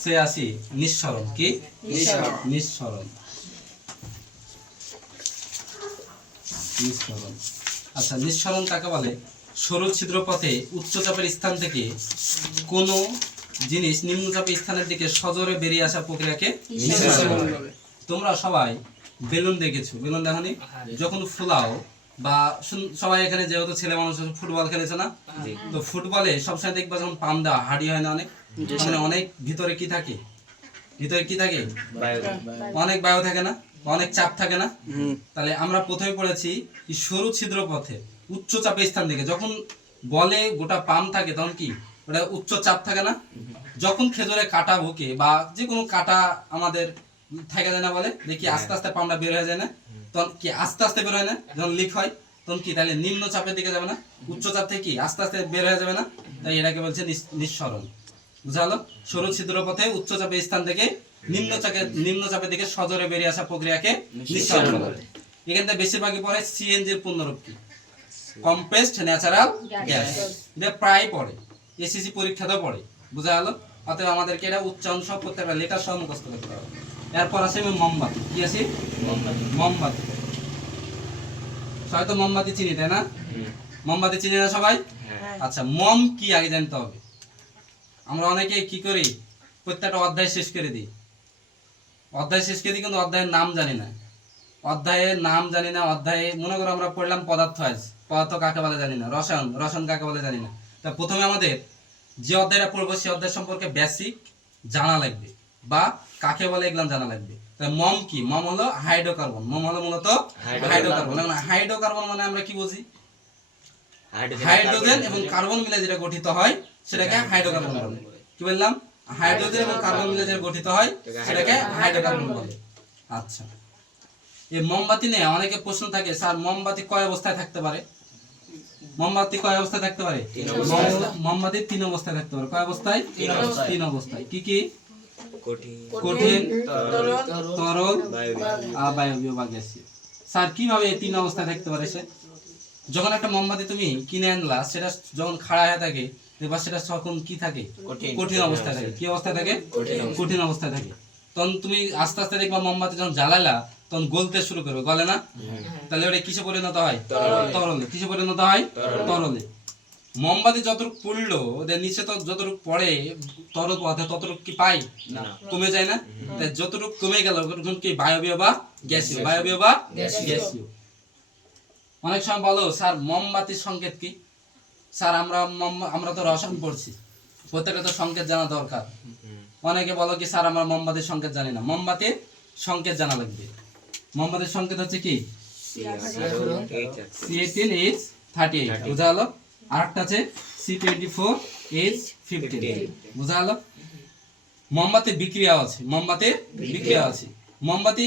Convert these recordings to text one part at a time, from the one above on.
সে আসি নিঃসরণ কি নিঃসরণ নিঃসরণ। আচ্ছা, নিঃসরণ কাকে বলে? সরু ছিদ্র পথে উচ্চ চাপের স্থান থেকে কোনো জিনিস নিম্নচাপের স্থানের দিকে সজোরে বেরিয়ে আসা প্রক্রিয়াকে নিঃসরণ বলে। তোমরা সবাই বেলুন দেখেছো, বেলুন দেখনি? যখন ফুলাও বা সবাই এখানে যেহেতু ছেলে মানুষ ফুটবল খেলেছে না, তো ফুটবলে সবসময় দেখবা যখন পাম দেওয়া হাঁড়ি হয় না, অনেক মানে অনেক ভিতরে কি থাকে, ভিতরে কি থাকে, অনেক বায়ু থাকে না, অনেক চাপ থাকে না। তাহলে আমরা প্রথমে পড়েছি সরু ছিদ্র পথে উচ্চ চাপের স্থান থেকে যখন বলে গোটা পাম থাকে তখন কি ওটা উচ্চ চাপ থাকে না। যখন খেজুরে কাটা ঢোকে বা যে কোনো কাটা আমাদের থাকে যায় না, বলে দেখি আস্তে আস্তে পামটা বের হয়ে যায় না, তখন কি আস্তে আস্তে বের হয় না, যখন লিক হয় তখন কি তাহলে নিম্ন চাপের দিকে যাবে না, উচ্চ চাপ থেকে কি আস্তে আস্তে বের হয়ে যাবে না, তাই এটাকে বলছে নিঃসরণ। বুঝা হলো? সরু ছিদ্র পথে উচ্চ চাপের স্থান থেকে নিম্ন চাপের দিকে সজোরে বেরিয়ে আসা প্রক্রিয়াকে নিঃসরণ বলে। এখান থেকে বেশিরভাগই পড়ে সিএনজির পূর্ণরূপ কি, কম্প্রেসড ন্যাচারাল গ্যাস। এটা প্রায় পড়ে, এসএসসি পরীক্ষাতেও পড়ে। বুঝা গেল? অতএব আমাদেরকে এটা উচ্চারণ সহ প্রত্যেকটা লেটার সহ মুখস্থ করতে হবে। এরপর আছে মোমবাতি। কি আছে? মোমবাতি। সবাই তো মোমবাতি চিনি, তাই না? মোমবাতি চিনি না সবাই? আচ্ছা, মম কি আগে জানতে হবে। আমরা অনেকে কি করি, প্রত্যেকটা অধ্যায় শেষ করে দিই, অধ্যায় শেষ করে দিই কিন্তু অধ্যায়ের নাম জানি না, অধ্যায়ের নাম জানি না। অধ্যায়ে মনে করো আমরা পড়লাম পদার্থ, আজ পদার্থ কাকে বলে জানি না, রসায়ন, রসায়ন কাকে বলে জানি না। তা প্রথমে আমাদের যে অধ্যায়টা পড়বো সেই অধ্যায় সম্পর্কে বেসিক জানা লাগবে বা কাকে বলে এগুলো জানা লাগবে। মম কি? মম হলো হাইড্রোকার্বন। মম হলো মূলত হাইড্রোকার্বন। হাইড্রোকার্বন মানে আমরা কি বুঝি? হাইড্রোজেন এবং কার্বন মিলে যেটা গঠিত হয় সেটাকে হাইড্রোকার্বন বলে। কি বললাম? হাইড্রোজেন এবং কার্বন মিলে যেটা গঠিত হয় সেটাকে হাইড্রোকার্বন বলে। আচ্ছা, এই মোমবাতি নিয়ে অনেকে প্রশ্ন থাকে, স্যার মোমবাতি কয় অবস্থায় থাকতে পারে? মোমবাতি কয় অবস্থায় থাকতে পারে? মোমবাতি 3 অবস্থায় থাকতে পারে। কয় অবস্থায়? 3 অবস্থায়। কি কি? কঠিন, তরল আর বায়বীয় বা গ্যাসীয়। স্যার কিভাবে এই 3 অবস্থায় থাকতে পারে? সে যখন একটা মোমবাতি তুমি কিনে আনলা, সেটা যখন খাড়া হয়ে থাকে দেখবা সেটা তখন কি থাকে, কঠিন অবস্থায় থাকে। কি অবস্থায় থাকে? কঠিন অবস্থায় থাকে। তখন তুমি আস্তে আস্তে দেখবা মোমবাতি যখন জ্বালাইলা তখন গলতে শুরু করবে, গলে না? তাহলে ওটা কিসে পরিণত হয়? তরলে। কিসে পরিণত হয়? তরলে। মোমবাতি যতটুকু পড়লো ওদের নিচে তো যতটুকু পড়ে তরল পদার্থ ততটুকু কি পাই? কমে যায় না? তাই যতটুকু কমে গেল তখন কি বায়বীয় বা গ্যাসীয়, বায়বীয় বা গ্যাসীয়। অনেক সময় বলো, স্যার মোমবাতির সংকেত কি? স্যার আমরা তো রসায়ন পড়ছি, প্রত্যেকটা তো সংকেত জানা দরকার। অনেকে বলো কি, স্যার আমরা মোমবাতির সংকেত জানি না। মোমবাতির সংকেত জানা লাগবে। মোমবাতির সংকেত হচ্ছে কি? C18H38। বুঝা হলো? আরেকটা আছে C24H15। বুঝা হলো? মোমবাতির বিক্রিয়া আছে, মোমবাতির বিক্রিয়া আছে। মোমবাতি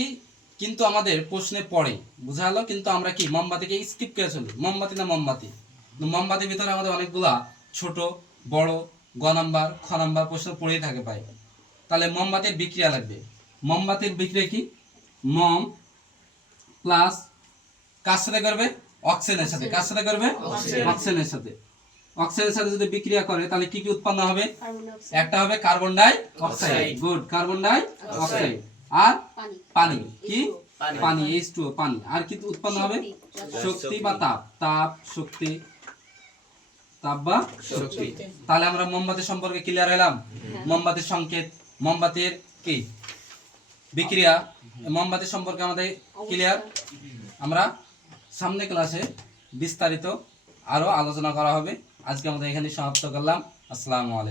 কিন্তু আমাদের প্রশ্নে পড়ে, বুঝা হলো? কিন্তু আমরা কি মোমবাতিকে স্কিপ করে চলি। মোমবাতি না মোমবাতি, মোমবাতির ভিতরে আমাদের অনেকগুলা ছোট বড় গ নাম্বার খ নাম্বার প্রশ্ন পড়েই থাকে পাই। তাহলে মোমবাতির বিক্রিয়া লাগবে। মোমবাতির বিক্রিয়া কি? মম প্লাস কার সাথে করবে? অক্সিজেনের সাথে। কার সাথে করবে? অক্সিজেনের সাথে। অক্সিজেনের সাথে যদি বিক্রিয়া করে তাহলে কি কি উৎপন্ন হবে? একটা হবে carbon die oxide. Good, carbon die oxide. আর পানি। কি? পানি, H2O, পানি। আর কি উৎপন্ন হবে? শক্তি বা তাপ। তাপ, শক্তি, তাপ বা শক্তি। তাহলে আমরা মোমবাতি সম্পর্কে ক্লিয়ার হলাম। মোমবাতির সংকেত, মোমবাতির কি বিক্রিয়া, মোমবাতি সম্পর্কে আমাদের ক্লিয়ার। আমরা সামনে ক্লাসে বিস্তারিত আরো আলোচনা করা হবে। আজকে আমাদের এখানে সমাপ্ত করলাম। আসসালামু আলাইকুম।